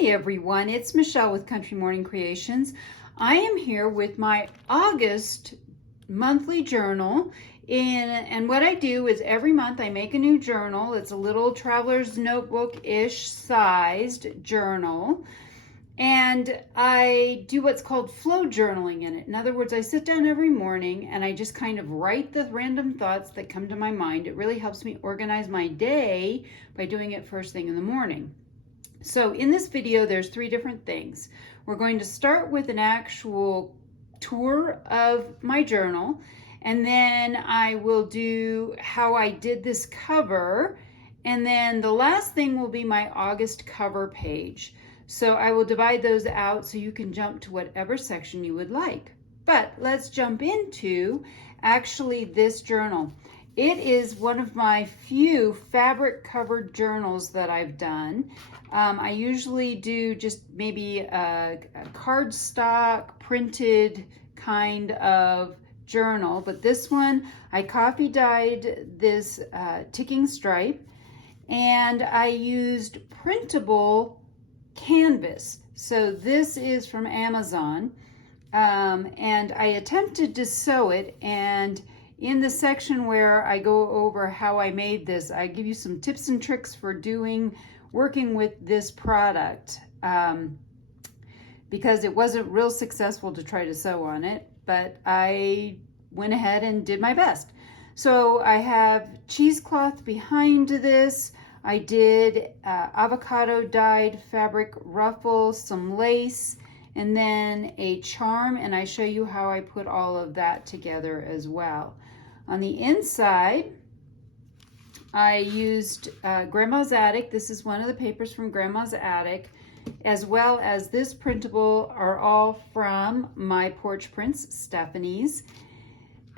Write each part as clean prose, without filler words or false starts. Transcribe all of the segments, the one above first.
Hi everyone, it's Michelle with Country Morning Creations. I am here with my August monthly journal, and what I do is every month I make a new journal. It's a little traveler's notebook-ish sized journal, and I do what's called flow journaling in it. In other words, I sit down every morning and I just kind of write the random thoughts that come to my mind. It really helps me organize my day by doing it first thing in the morning. So in this video, there's three different things. We're going to start with an actual tour of my journal, and then I will do how I did this cover, and then the last thing will be my August cover page. So I will divide those out so you can jump to whatever section you would like. But let's jump into actually this journal. It is one of my few fabric covered journals that I've done. I usually do just maybe a cardstock printed kind of journal, but this one I coffee dyed this ticking stripe, and I used printable canvas. So this is from Amazon, and I attempted to sew it, and in the section where I go over how I made this, I give you some tips and tricks for working with this product, because it wasn't real successful to try to sew on it, but I went ahead and did my best. So I have cheesecloth behind this. I did avocado dyed fabric ruffle, some lace, and then a charm, and I show you how I put all of that together as well. On the inside, I used Grandma's Attic. This is one of the papers from Grandma's Attic, as well as this printable are all from my Porch Prints, Stephanie's.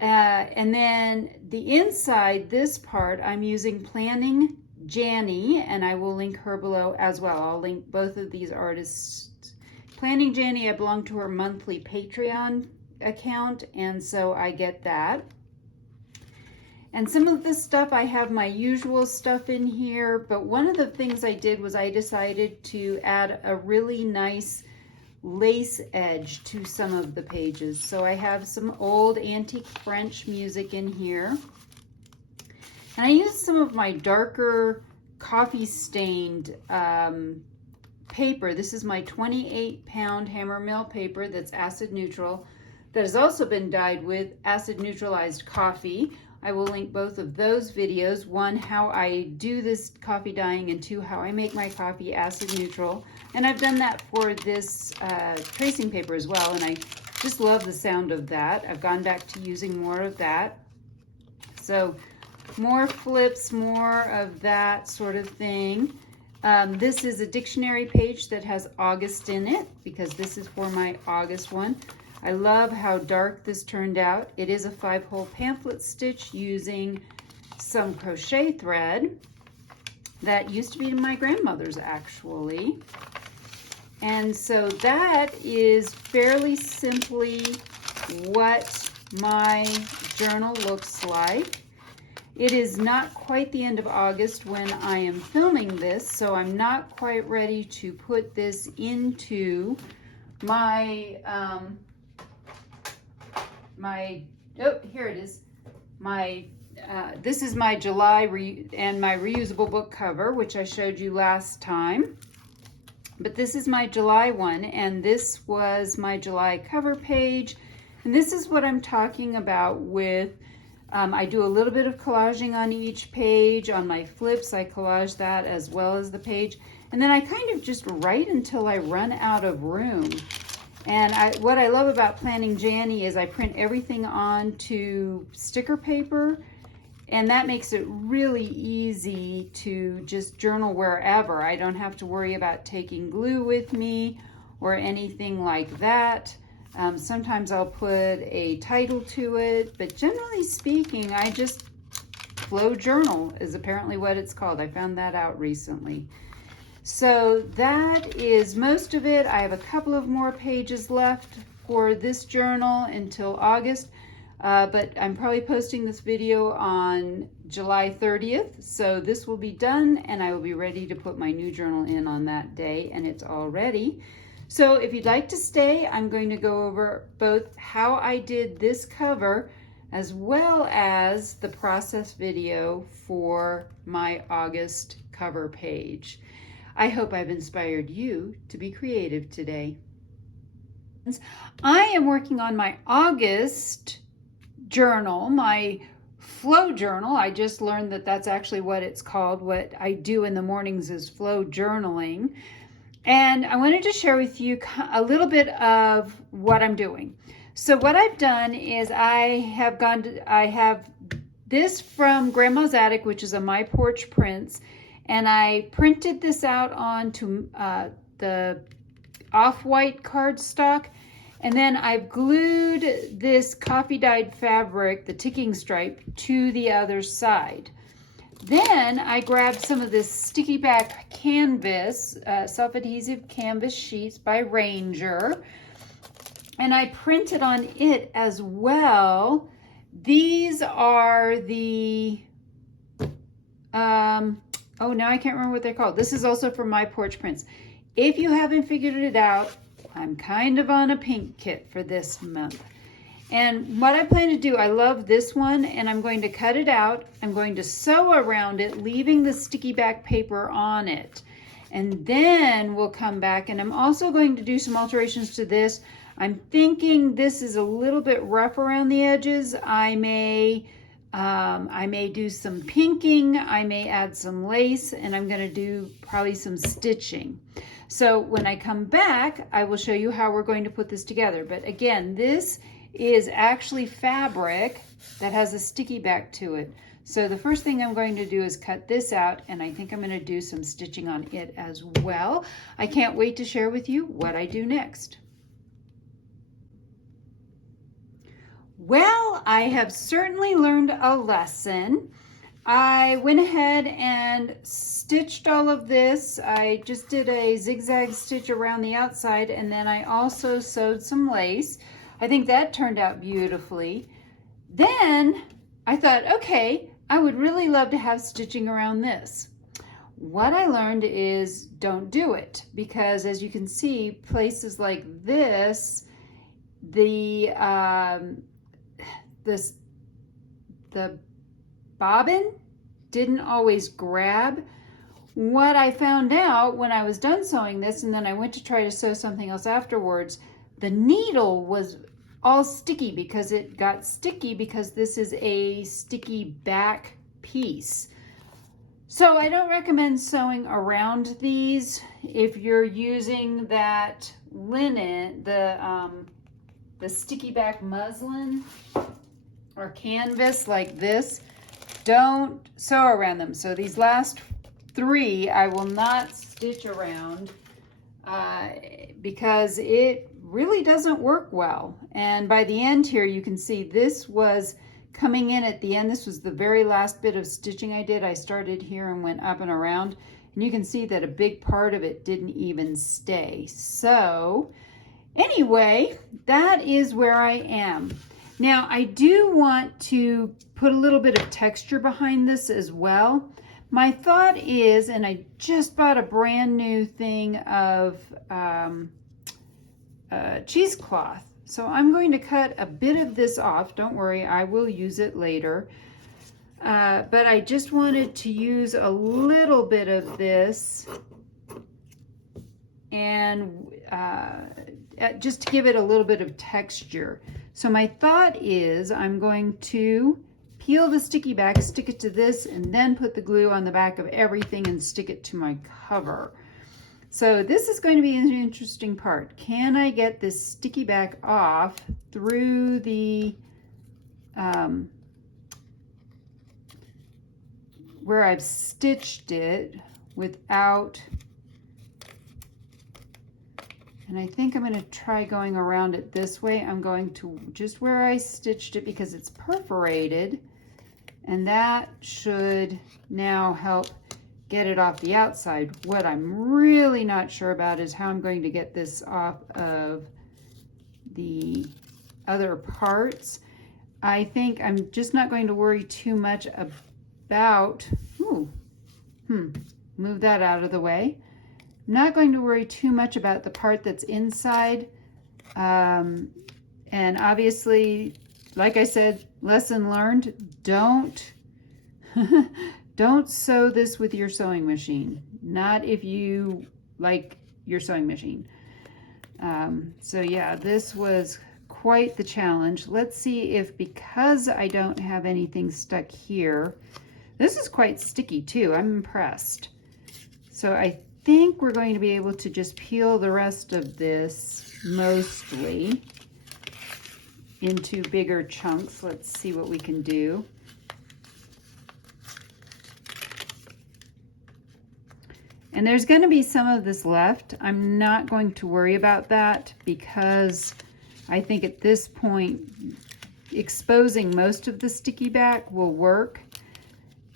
And then the inside, this part, I'm using Planning Janny, and I will link her below as well. I'll link both of these artists. Planning Janny, I belong to her monthly Patreon account, and so I get that. And some of this stuff, I have my usual stuff in here, but one of the things I did was I decided to add a really nice lace edge to some of the pages. So I have some old antique French music in here. And I used some of my darker coffee stained paper. This is my 28-pound hammer mill paper that's acid neutral, that has also been dyed with acid neutralized coffee. I will link both of those videos, one how I do this coffee dyeing, and two how I make my coffee acid neutral. And I've done that for this tracing paper as well, and I just love the sound of that. I've gone back to using more of that. So more flips, more of that sort of thing. This is a dictionary page that has August in it, because this is for my August one. I love how dark this turned out. It is a 5-hole pamphlet stitch using some crochet thread that used to be my grandmother's, actually. And so that is fairly simply what my journal looks like. It is not quite the end of August when I am filming this, so I'm not quite ready to put this into my oh, here it is. This is my July and my reusable book cover, which I showed you last time. But this is my July one, and this was my July cover page. And this is what I'm talking about with, I do a little bit of collaging on each page. On my flips, I collage that as well as the page. And then I kind of just write until I run out of room. And what I love about Planning Janny is I print everything onto sticker paper, and that makes it really easy to just journal wherever. I don't have to worry about taking glue with me or anything like that. Sometimes I'll put a title to it, but generally speaking, I just flow journal is apparently what it's called. I found that out recently. So that is most of it. I have a couple of more pages left for this journal until August. but I'm probably posting this video on July 30th, so this will be done and I will be ready to put my new journal in on that day, and it's all ready. So if you'd like to stay, I'm going to go over both how I did this cover as well as the process video for my August cover page. I hope I've inspired you to be creative today. I am working on my August journal, my flow journal. I just learned that that's actually what it's called. What I do in the mornings is flow journaling. And I wanted to share with you a little bit of what I'm doing. So what I've done is I have this from Grandma's Attic, which is a My Porch Prints, and I printed this out onto the off-white cardstock, and then I've glued this coffee-dyed fabric, the ticking stripe, to the other side. Then I grabbed some of this sticky back canvas, self-adhesive canvas sheets by Ranger, and I printed on it as well. These are the, oh, now I can't remember what they're called. This is also from My Porch Prints. If you haven't figured it out, I'm kind of on a pink kit for this month. And what I plan to do, I love this one, and I'm going to cut it out. I'm going to sew around it, leaving the sticky back paper on it. And then we'll come back, and I'm also going to do some alterations to this. I'm thinking this is a little bit rough around the edges. I may do some pinking, I may add some lace, and I'm going to do probably some stitching. So when I come back, I will show you how we're going to put this together. But again, this is actually fabric that has a sticky back to it. So the first thing I'm going to do is cut this out, and I think I'm going to do some stitching on it as well. I can't wait to share with you what I do next. Well, I have certainly learned a lesson. I went ahead and stitched all of this. I just did a zigzag stitch around the outside, and then I also sewed some lace. I think that turned out beautifully. Then I thought, okay, I would really love to have stitching around this. What I learned is don't do it, because as you can see, places like this, the bobbin didn't always grab. What I found out when I was done sewing this, and then I went to try to sew something else afterwards, the needle was all sticky because it got sticky because this is a sticky back piece. So I don't recommend sewing around these. If you're using that linen, the sticky back muslin or canvas like this, don't sew around them. So these last three I will not stitch around because it really doesn't work well. And by the end here, you can see this was coming in at the end. This was the very last bit of stitching I did. I started here and went up and around, and you can see that a big part of it didn't even stay. So anyway, that is where I am. Now I do want to put a little bit of texture behind this as well. My thought is, and I just bought a brand new thing of cheesecloth. So I'm going to cut a bit of this off. Don't worry, I will use it later. But I just wanted to use a little bit of this and just to give it a little bit of texture. So my thought is I'm going to peel the sticky back, stick it to this, and then put the glue on the back of everything and stick it to my cover. So this is going to be an interesting part. Can I get this sticky back off through the where I've stitched it without, and I think I'm going to try going around it this way. I'm going to just where I stitched it because it's perforated, and that should now help get it off the outside. What I'm really not sure about is how I'm going to get this off of the other parts. I think I'm just not going to worry too much about, move that out of the way. I'm not going to worry too much about the part that's inside. And obviously, like I said, lesson learned, don't sew this with your sewing machine. Not if you like your sewing machine. So yeah, this was quite the challenge. Let's see if, because I don't have anything stuck here, this is quite sticky too. I'm impressed. So I think we're going to be able to just peel the rest of this mostly into bigger chunks. Let's see what we can do. And there's going to be some of this left. I'm not going to worry about that because I think at this point exposing most of the sticky back will work.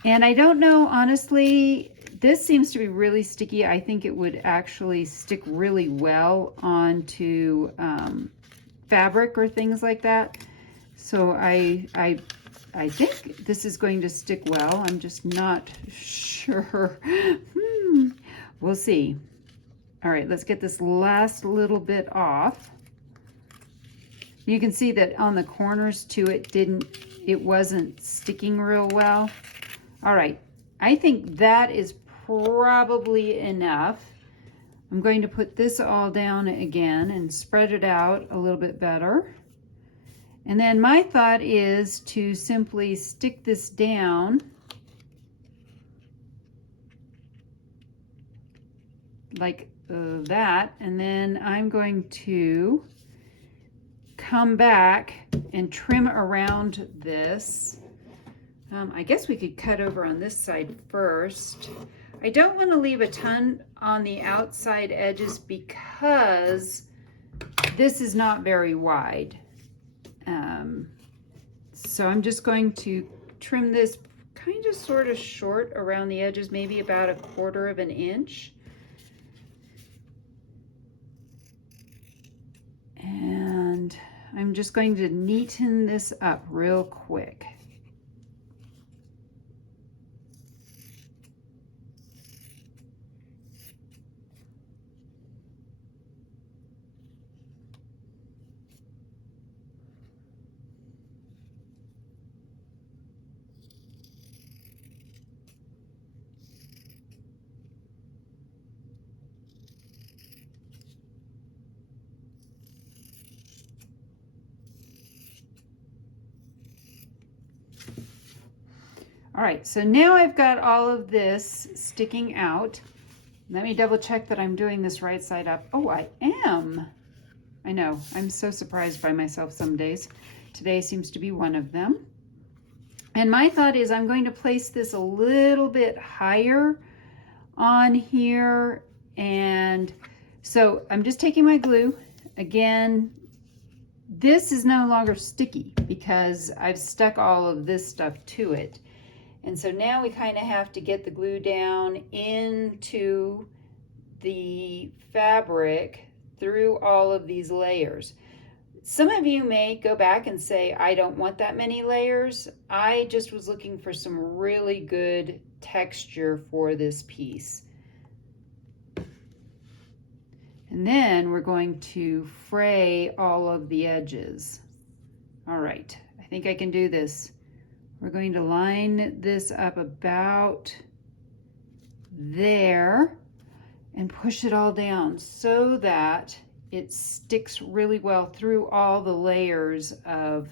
And I don't know, honestly, this seems to be really sticky. I think it would actually stick really well onto fabric or things like that. So I think this is going to stick well. I'm just not sure. We'll see. All right, let's get this last little bit off. You can see that on the corners too, it wasn't sticking real well. All right, I think that is probably enough. I'm going to put this all down again and spread it out a little bit better. And then my thought is to simply stick this down like that, and then I'm going to come back and trim around this. I guess we could cut over on this side first. I don't want to leave a ton on the outside edges because this is not very wide. So I'm just going to trim this kind of sort of short around the edges, maybe about 1/4 of an inch. And I'm just going to neaten this up real quick. All right, so now I've got all of this sticking out. Let me double check that I'm doing this right side up. Oh, I am. I know, I'm so surprised by myself some days. Today seems to be one of them. And my thought is I'm going to place this a little bit higher on here. And so I'm just taking my glue. Again, this is no longer sticky because I've stuck all of this stuff to it. And so now we kind of have to get the glue down into the fabric through all of these layers. Some of you may go back and say, I don't want that many layers. I just was looking for some really good texture for this piece. And then we're going to fray all of the edges. All right, I think I can do this. We're going to line this up about there and push it all down so that it sticks really well through all the layers of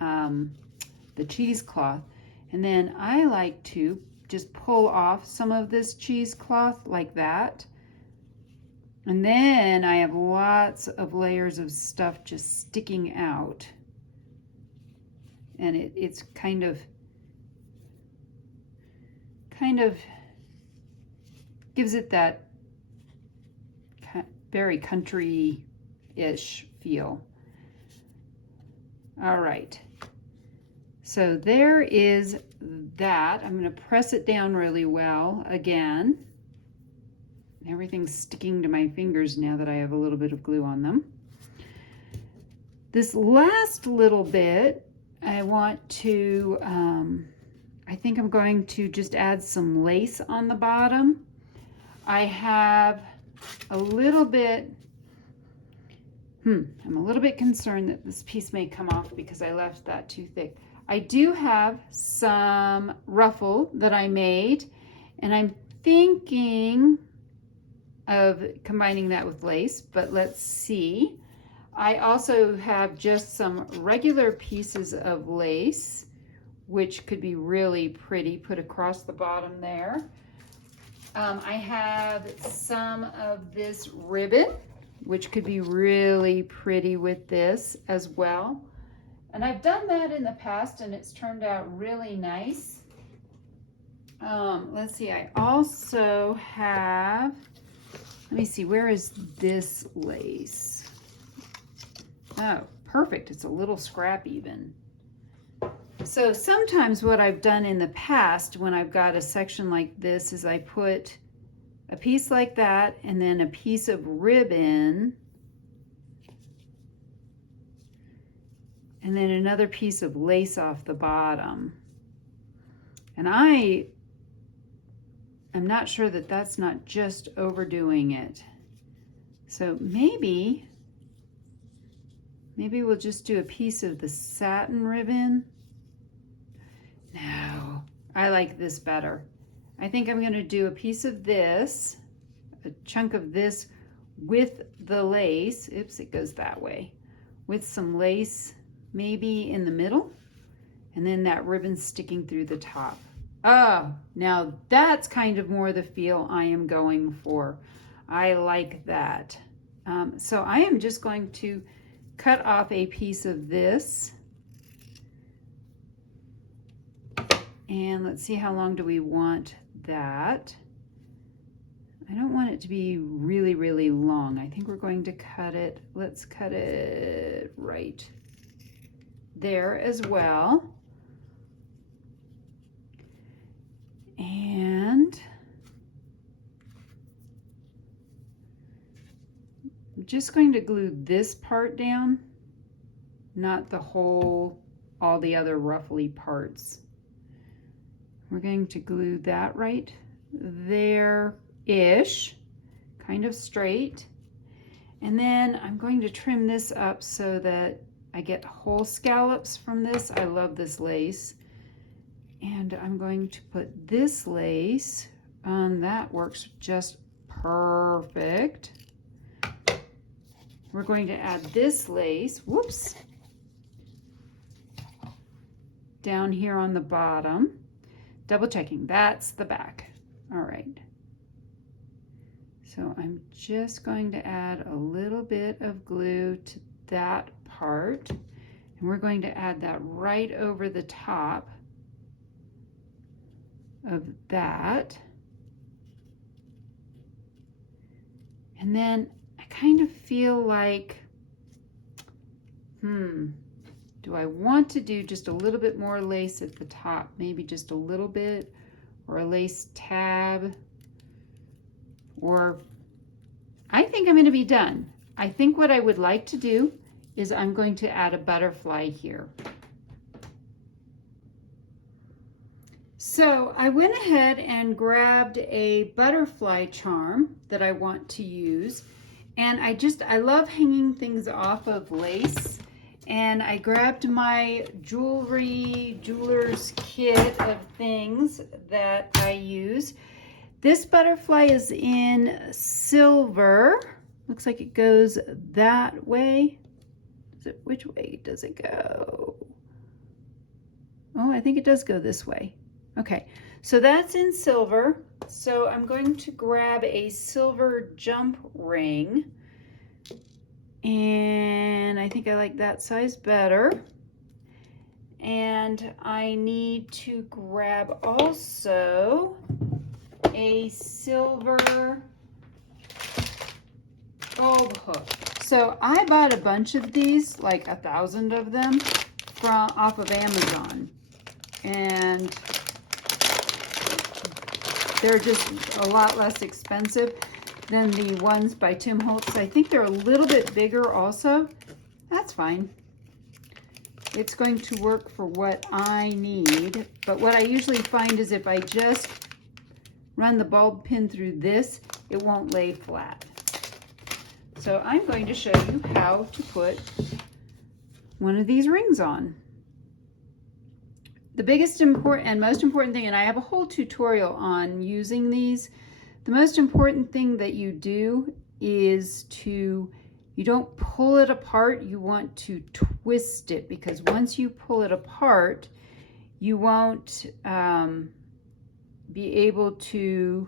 the cheesecloth. And then I like to just pull off some of this cheesecloth like that. And then I have lots of layers of stuff just sticking out. And it's kind of gives it that very country-ish feel. All right, so there is that. I'm going to press it down really well again. Everything's sticking to my fingers now that I have a little bit of glue on them. This last little bit, I want to, I think I'm going to just add some lace on the bottom. I have a little bit, I'm a little bit concerned that this piece may come off because I left that too thick. I do have some ruffle that I made, and I'm thinking of combining that with lace, but let's see. I also have just some regular pieces of lace, which could be really pretty, put across the bottom there. I have some of this ribbon, which could be really pretty with this as well. And I've done that in the past and it's turned out really nice. Let's see, I also have, let me see, where is this lace? Oh, perfect, it's a little scrap even. So sometimes what I've done in the past when I've got a section like this is I put a piece like that and then a piece of ribbon and then another piece of lace off the bottom. And I'm not sure that that's not just overdoing it. So maybe we'll just do a piece of the satin ribbon. No, I like this better. I think I'm going to do a piece of this, a chunk of this with the lace. Oops, it goes that way. With some lace maybe in the middle, and then that ribbon sticking through the top. Oh, now that's kind of more the feel I am going for. I like that. So I am just going to cut off a piece of this. And let's see, how long do we want that? I don't want it to be really, really long. I think we're going to cut it. Let's cut it right there as well. And I'm just going to glue this part down, not the whole, all the other ruffly parts. We're going to glue that right there-ish, kind of straight. And then I'm going to trim this up so that I get whole scallops from this. I love this lace. And I'm going to put this lace on. That works just perfect. We're going to add this lace, whoops, down here on the bottom. Double checking, that's the back. All right. So I'm just going to add a little bit of glue to that part. And we're going to add that right over the top of that. And then I kind of feel like, do I want to do just a little bit more lace at the top? Maybe just a little bit, or a lace tab, or I think I'm going to be done. I think what I would like to do is I'm going to add a butterfly here. So I went ahead and grabbed a butterfly charm that I want to use, and I love hanging things off of lace. And I grabbed my jeweler's kit of things that I use. This butterfly is in silver. Looks like it goes that way. Which way does it go? Oh, I think it does go this way. Okay, so that's in silver. So I'm going to grab a silver jump ring. And I think I like that size better. And I need to grab also a silver bulb hook. So I bought a bunch of these, like 1,000 of them, off of Amazon. And they're just a lot less expensive than the ones by Tim Holtz. I think they're a little bit bigger also. That's fine. it's going to work for what I need. But what I usually find is if I just run the bulb pin through this, it won't lay flat. So I'm going to show you how to put one of these rings on. The biggest and most important thing, and I have a whole tutorial on using these, the most important thing that you do is you don't pull it apart, you want to twist it, because once you pull it apart, you won't be able to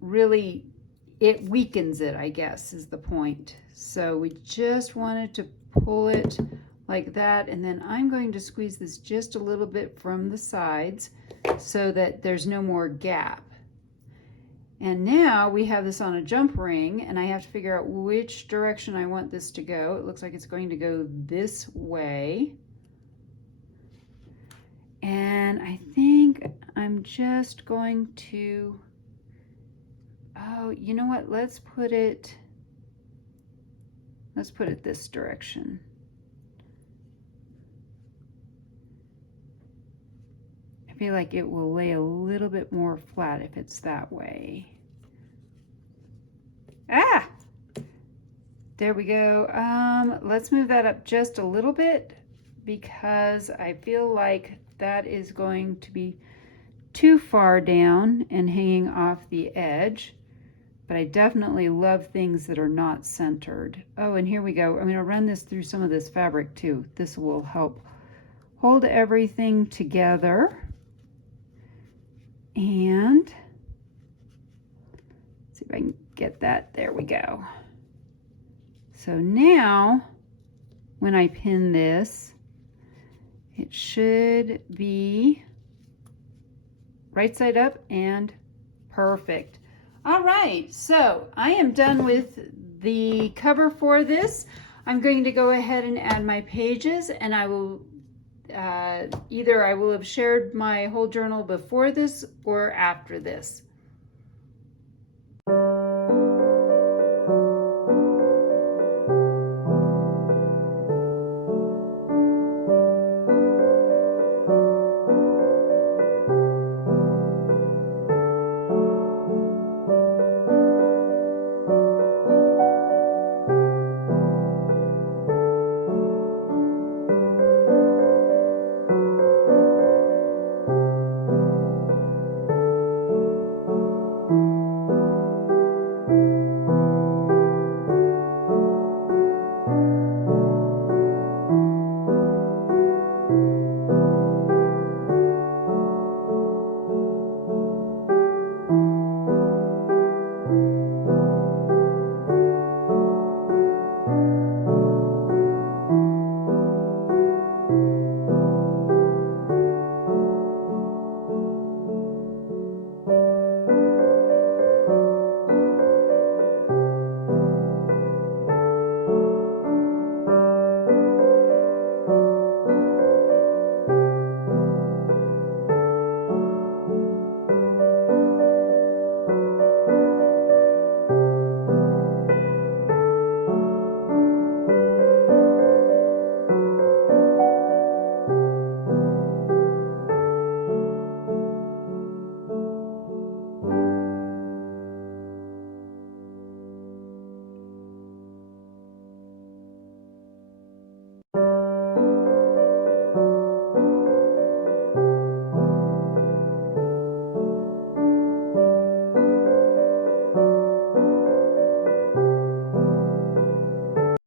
really, it weakens it, I guess, is the point. So we just wanted to pull it like that, and then I'm going to squeeze this just a little bit from the sides so that there's no more gap. And now we have this on a jump ring, and I have to figure out which direction I want this to go. It looks like it's going to go this way. And I think I'm just going to, oh, you know what? Let's put it this direction. I feel like it will lay a little bit more flat if it's that way. Ah! There we go. Let's move that up just a little bit because I feel like that is going to be too far down and hanging off the edge. But I definitely love things that are not centered. Oh, and here we go. I'm going to run this through some of this fabric too. This will help hold everything together. And let's see if I can get that. There we go. So now when I pin this, it should be right side up and perfect. All right, so I am done with the cover for this. I'm going to go ahead and add my pages, and I will either I will have shared my whole journal before this or after this.